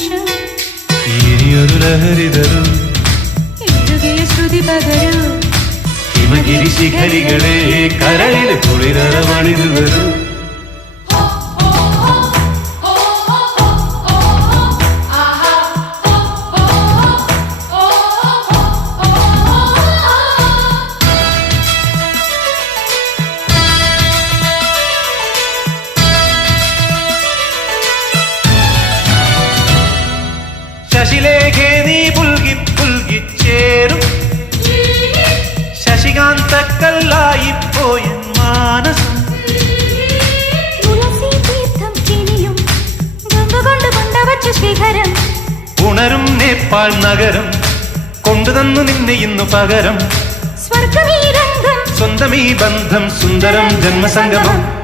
നിമിഷം ഇനിയൊരു ലഹരി തരൂ ശ്രുതി പകരൂ ഹിമഗിരി ശിഖരികളെ കരളിൽ കുളിരമണിതു വരൂ ശശിലേഖേ നീ പുൽകി പുൽകി ചേരും ശശികാന്തക്കല്ലായിപ്പോയ മാനസം ഉണരും നേപ്പാൾ നഗരം കൊണ്ടുതന്നു നിന്നെ ഇന്നു പകരം സ്വന്തമീ ബന്ധം സുന്ദരം ജന്മസംഗമം